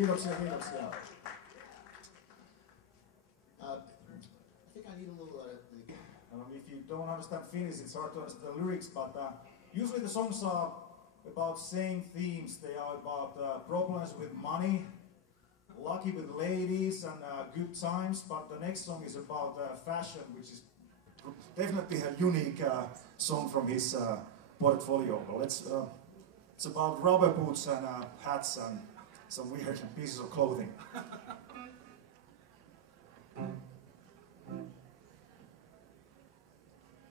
Kiitoksia, kiitoksia. I think I need a little if you don't understand Finnish, it's hard to understand the lyrics, but usually the songs are about same themes. They are about problems with money, lucky with ladies, and good times. But the next song is about fashion, which is definitely a unique song from his portfolio. Well, it's about rubber boots and hats and some weird pieces of clothing.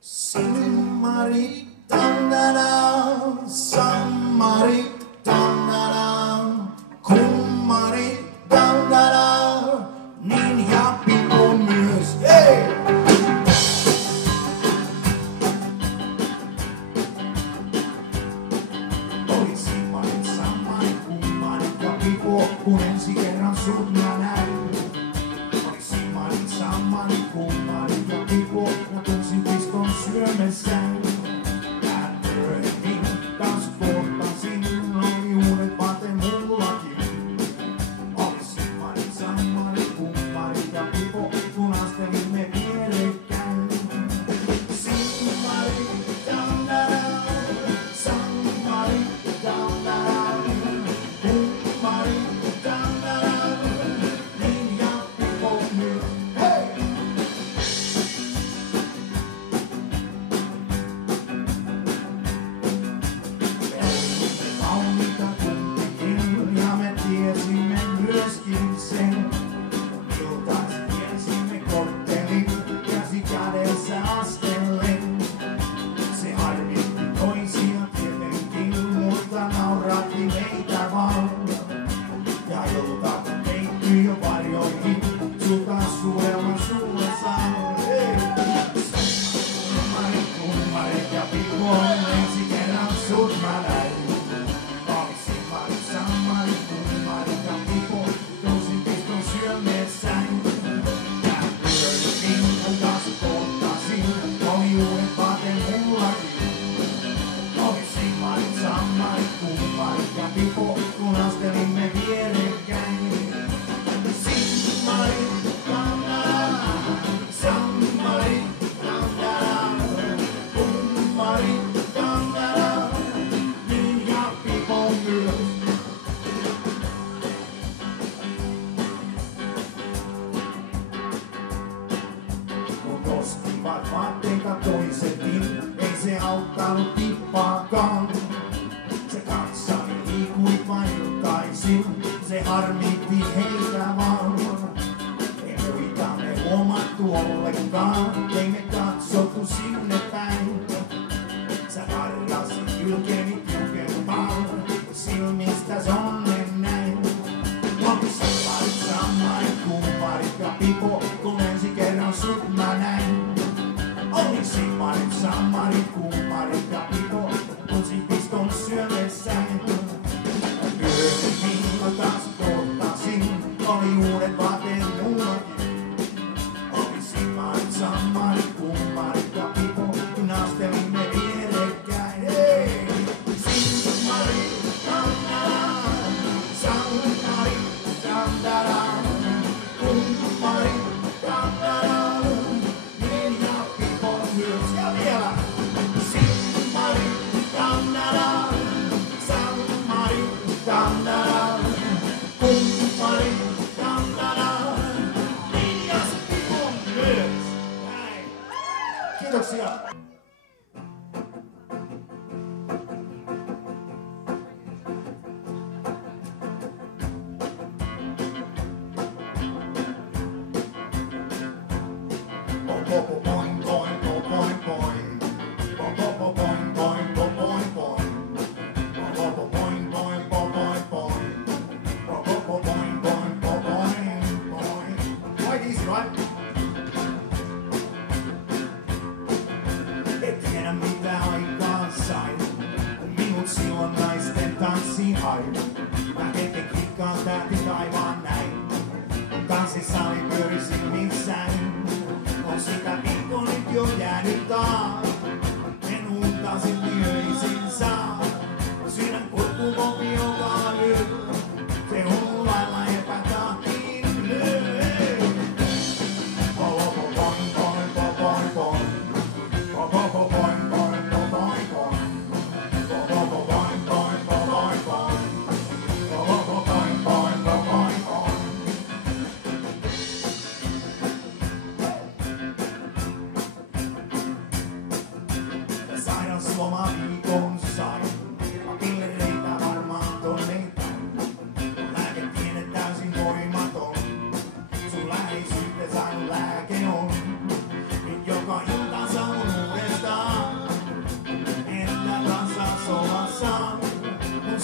Simmari tandana, sammari tandana, kummari tandana, niin ja pipo myös. Hey! Oli simmari, sammari, kummari ja pipo, kun ensi kerran sut mä näin. Oli simmari, sammari, kummari ja pipo, ja tunsin piskon syömessään. Se on vailla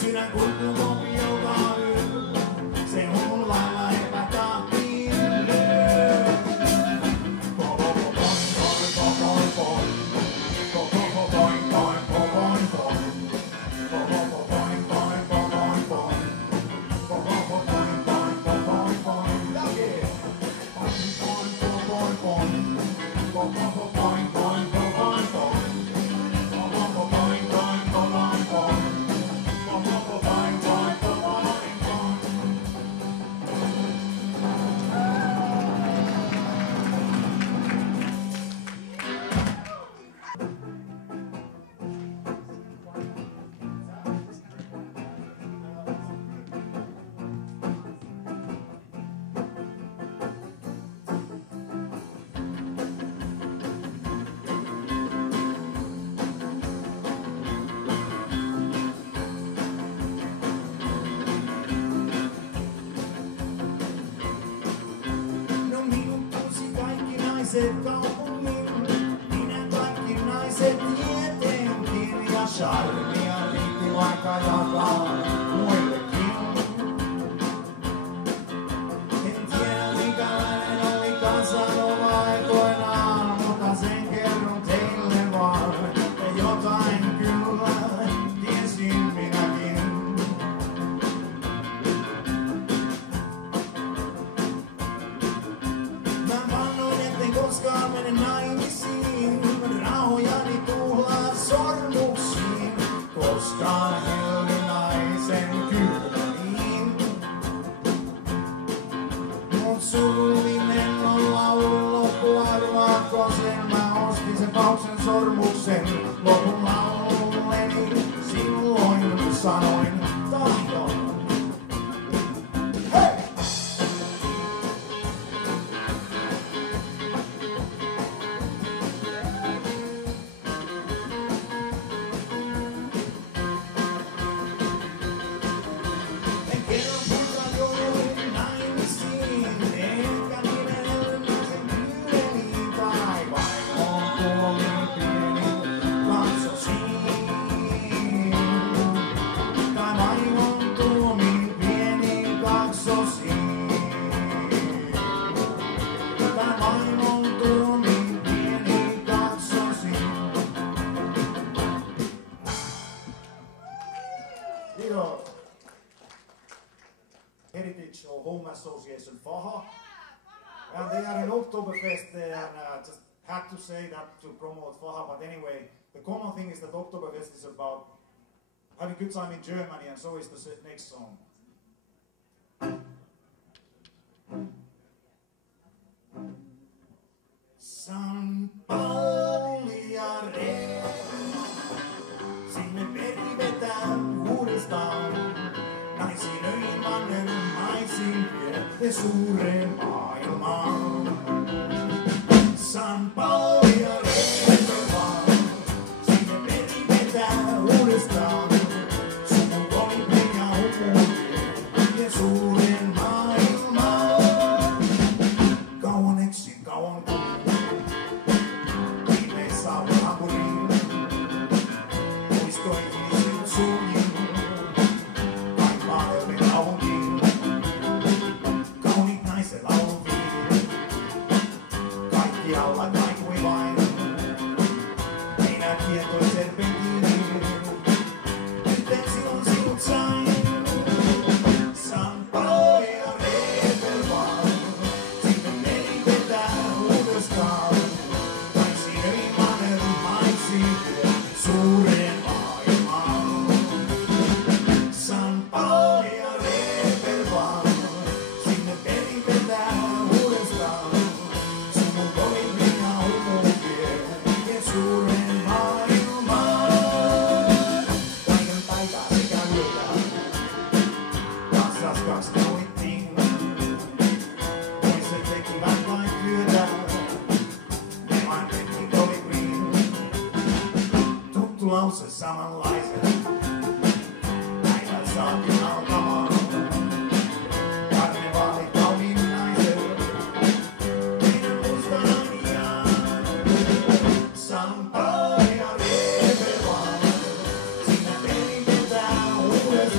Sydän kurkkukopi joka yö, se mun lailla epätahtiin lyö. Kaupungin, minä kaikki naiset tietenkin ja charmia riitti vaikka jakaa muillekin. En tiedä minkälainen oli Casanova aikoinaan, mutta sen kerron teille vaan, ja jotain kyllä tiesin minäkin. Koskaan mene naimisiin, rahojani tuhlaa sormuksiin, koskaan helmi naisen kylmiin. Mut surullinen on laulun loppu, arvaatko sen, mä ostin sen pauksen sormuksen, lopun laululleni silloin sanoin tahdon. Heritage or Home Association Faha, and they are in Oktoberfest there, and just had to say that to promote Faha. But anyway, the common thing is that Oktoberfest is about having a good time in Germany, and so is the next song. San Paulia Re, sinne peri vetää uudestaan. Naisiin öimannen, naisiin vie suureen maailmaan. San Paulia Reservaan, sinne peri vetää uudestaan. Sukupolven ja hupun vie suureen maailmaan. Kauan eksin, kauan kuluu, viimeis saavun hampuriin. Muistoihin sinut suljin. Kauniit naiset lauluviin, kaikkialla kaikui vain. Minä tietoisen penkiin, nyt en silloin sinut sain. San Paulia Reservaan, sinne meri vetää uudestaan. Naisiin öimannen, naisiin suureen maailmaan. San Paulia Reservaan, sinne peri vetää uudestaan. Sukupolven ja hupun vie suureen maailmaan. Kaiken päivää sekä yötä, taas raskaaksi nauittiin. Toiset tekivät vain työtä, me vain tehtiin kolibrin. Tuttu lause samanlaisen. Saatiin alkamaan. Karnevaalit kauniin naisen, meidän mustanani jää. San Paulia Reservaan, sinne peri vetää uudestaan.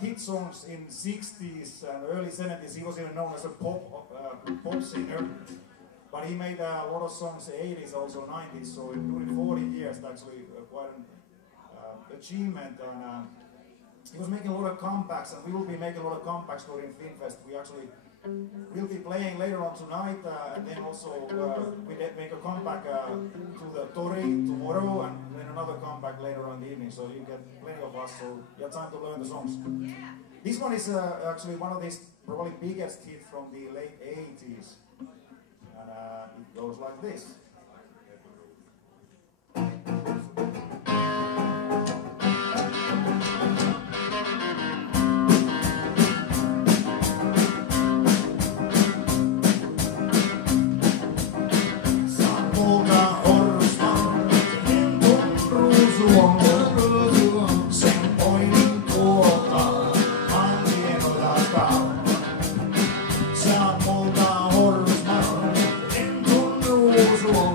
Hit songs in 60s and early 70s. He was even known as a pop singer, but he made a lot of songs in the 80s, also 90s. So during 40 years, that's actually quite an achievement. And he was making a lot of comebacks, and we will be making a lot of comebacks during Finfest. We actually will be playing later on tonight, and then also we make a comeback to the Tori tomorrow, and then another comeback later on in the evening. So you get plenty of us, so you have time to learn the songs. This one is actually one of these probably biggest hits from the late 80s, and it goes like this. Ruusu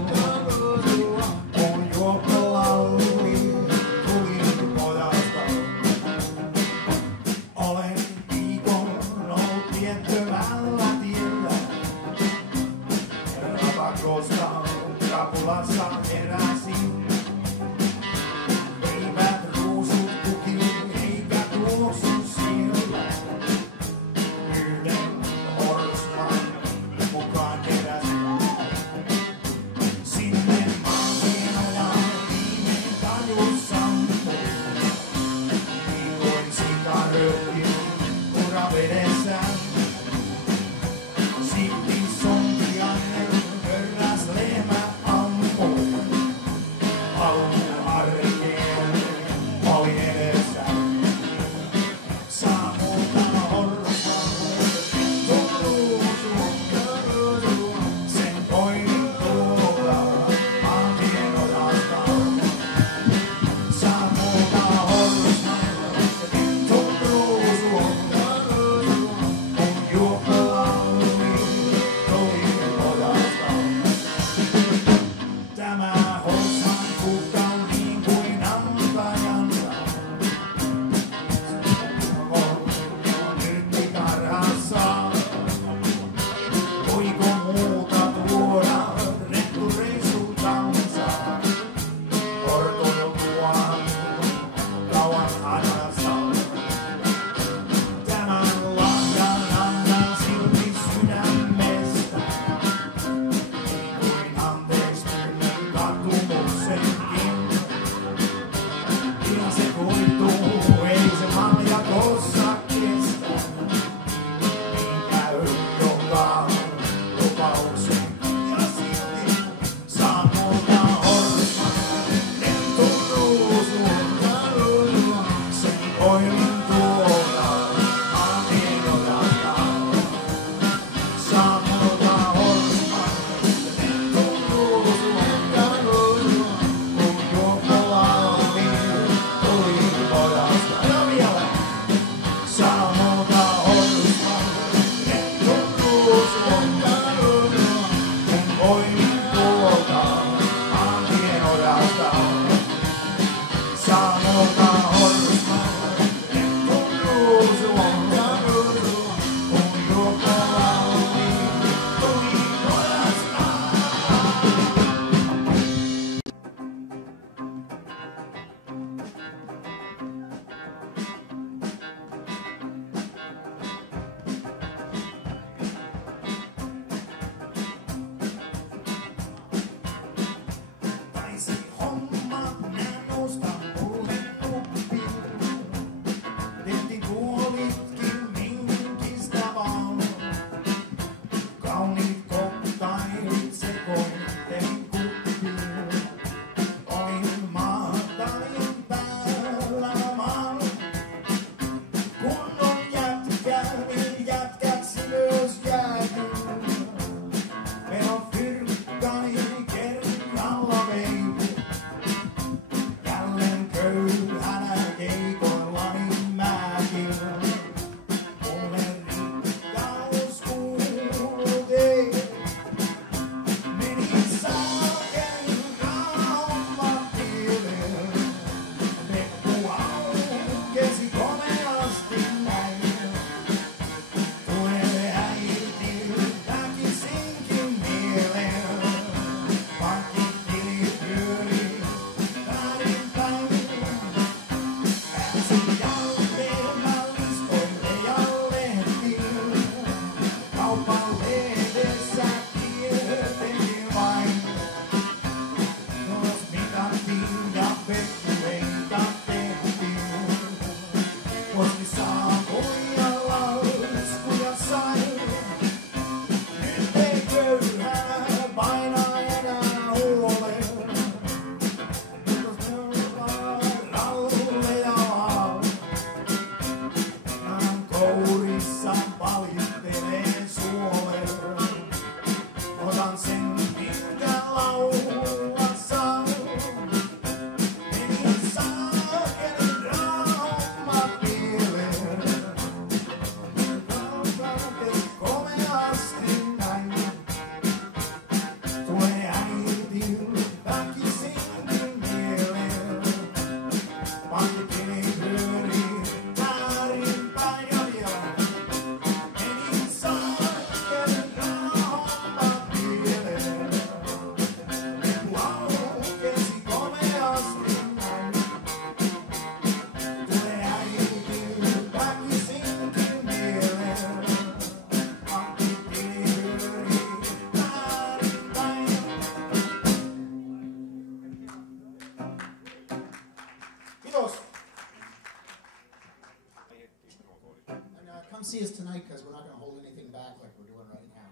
Come see us tonight because we're not going to hold anything back like we're doing right now.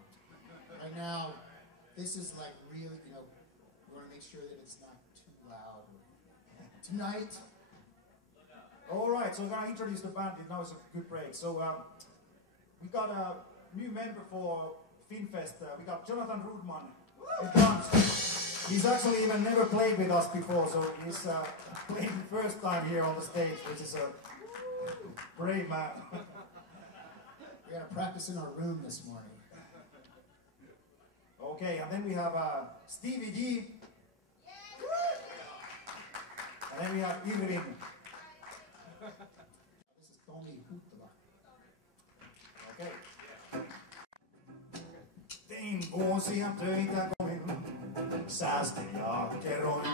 Right now, this is like really, we want to make sure that it's not too loud. Tonight. All right, so we're going to introduce the band. Now it's a good break. So we got a new member for Finfest. We got Jonathan Rudman in drums. He's actually even never played with us before, so he's playing the first time here on the stage, which is a brave man. We got to practice in our room this morning. Okay, and then we have Stevie G. And then we have Irving. This is Tommy Huttala. Okay. Tein vuosia töitä kovin, säästin ja keroin.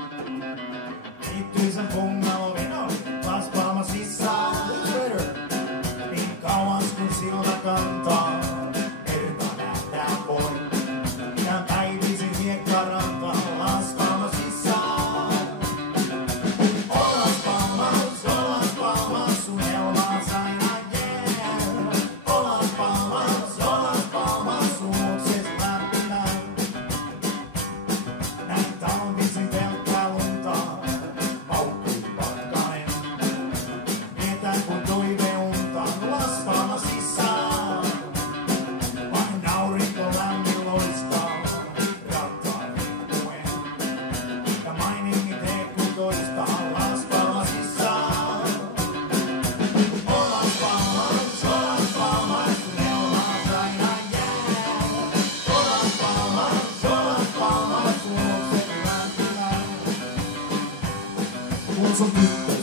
Ittyisen pungalvin on taas palma sisään. Niin kauas kun silta kantaa, erta nähdään voi. Ja päivisin hiekkarantaan Las Palmas sisään. Ollas Palmas, sun elmas aina jää. Ollas Palmas, sun ukses lämpimään. Näin talvisin pelkkää lunta, paukkuu pakkaa.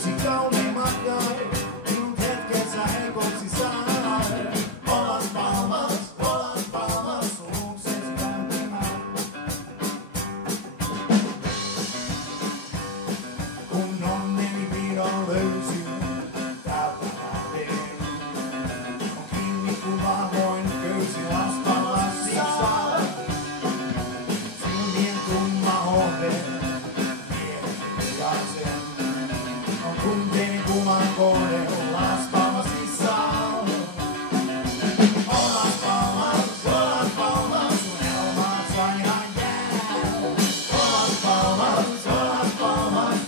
löysi kauneimmat kai, minut hetkensä helpoksi sai. Olan palmas, sun luoksesi lämpimään. Kun onneni vihdoin löysin, täältä lähden. On kiinni kun vahvoin köysi laspalassissa. Silmien tumma hohde, miehen on tunteeni kuvan kohde, laspalassissa. Olan palmas, sun helmaat sain ihan jää. Olan palmas,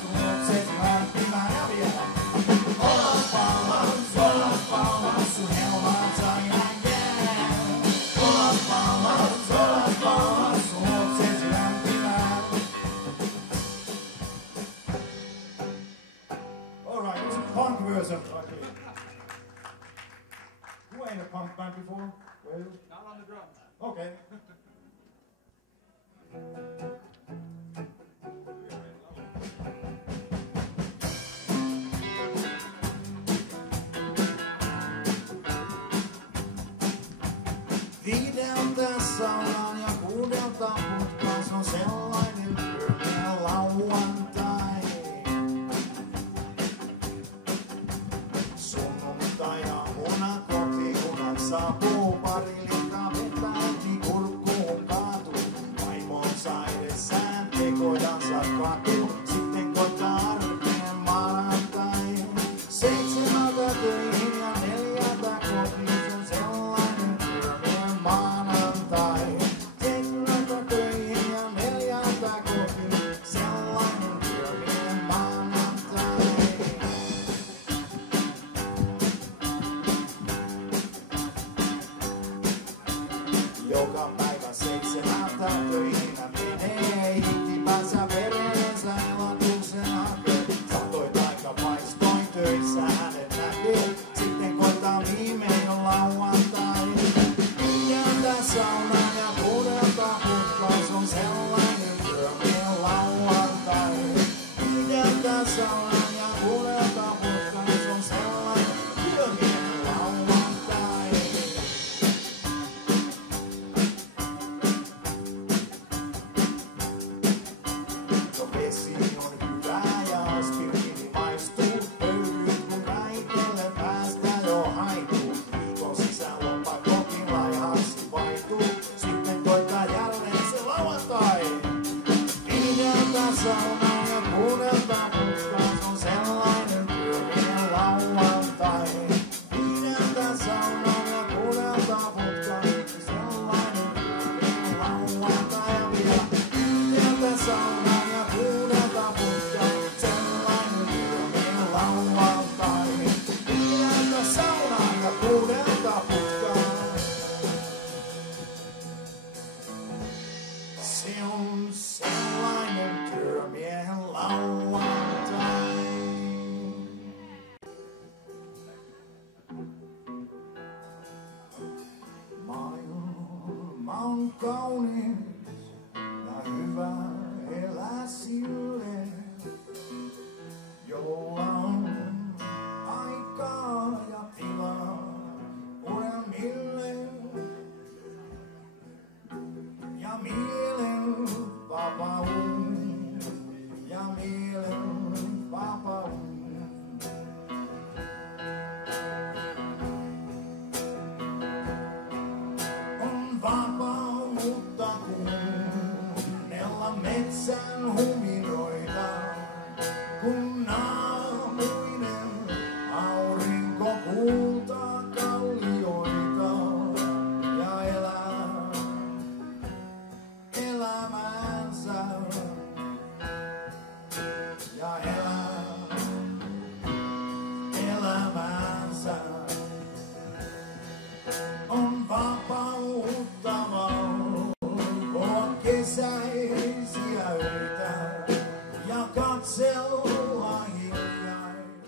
sun luoksesi lämpimään ja vielä. Olan palmas, sun helmaat sain ihan jää. Olan palmas, sun luoksesi lämpimään. Alright, it's a punk version. Who ain't a punk band before? Were you? Not on the drums. Okay. Viideltä saunaan ja kuudelta putkaan, se on sellainen pyöreä lauantai. Sunnuntai-aamuna kotijunan saapuu, pari liikaa vettä heti kurkkuun kaatuu. Vaimonsa edessään tekojansa katuu, sitten koittaa arkeen maanantai. 7:00 töihin ja 4:00 kotiin, se on sellainen pyöreä maanantai. 7:00 töihin ja 4:00 kotiin, sellainen pyöreä maanantai. Joka päivä 7:00 töihin hän menee, hikipäänsä vereensä elatuksen hakee. Satoi taika paistoin töissä hänet näkee, sitten koittaa viimein jo lauantai. 5:00 saunaan ja 6:00 putkaan, se on sellainen pyöreä lauantai. 5:00 saunaan ja 6:00 putkaan, se on sellainen pyöreä lauantai. No vesi on hyvää ja aspiriini maistuu. Pöyryt kun väitellen päästä jo haituu. Viikon sisään lompakkokin laihaksi vaihtuu. Sitten koittaa jälleen se lauantai. 5:00 saunaan ja 6:00 putkaan, se on sellainen pyöreä lauantai. 5:00 saunaan ja 6:00 putkaan, se on sellainen pyöreä lauantai. Ja vielä 5:00 saunaan ja 6:00 putkaan, sellainen pyöreä lauantai. 5:00 saunaan ja 6:00 putkaan. Se on sellainen työmiehen lauantai. Maailma on kaunis.